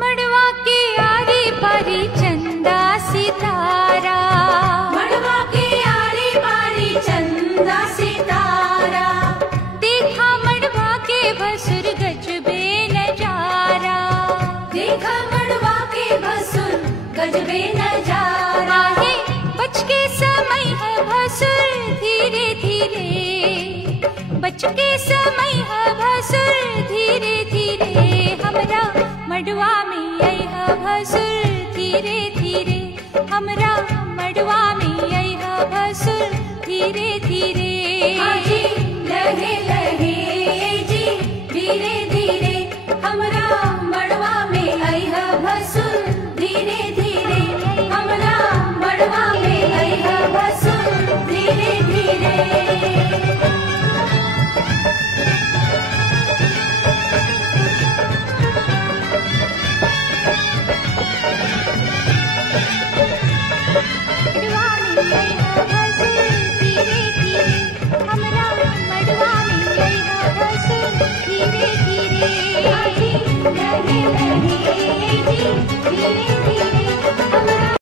मड़वा के आरी पारी चंदा सितारा, मड़वा के आरी पारी चंदा सितारा, देखा मड़वा के भसुर गजबे नजारा, देखा मड़वा के भसुर गजबे नजारा। है बच के समय है भसुर धीरे धीरे, बच के समय है भसुर धीरे धीरे, हमरा मड़वा में आई है भसुर धीरे धीरे, हमरा मड़वा में आई है भसुर धीरे धीरे। हाजी लहे लहे जी धीरे धीरे, हमरा मड़वा में आई है भसुर धीरे धीरे, हमरा मड़वा में आई है भसुर धीरे धीरे। मड़वा में आई है भसुर धीरे धीरे, हमरा मड़वा में आई है भसुर धीरे धीरे। हाजी लहे लहे जी धीरे धीरे।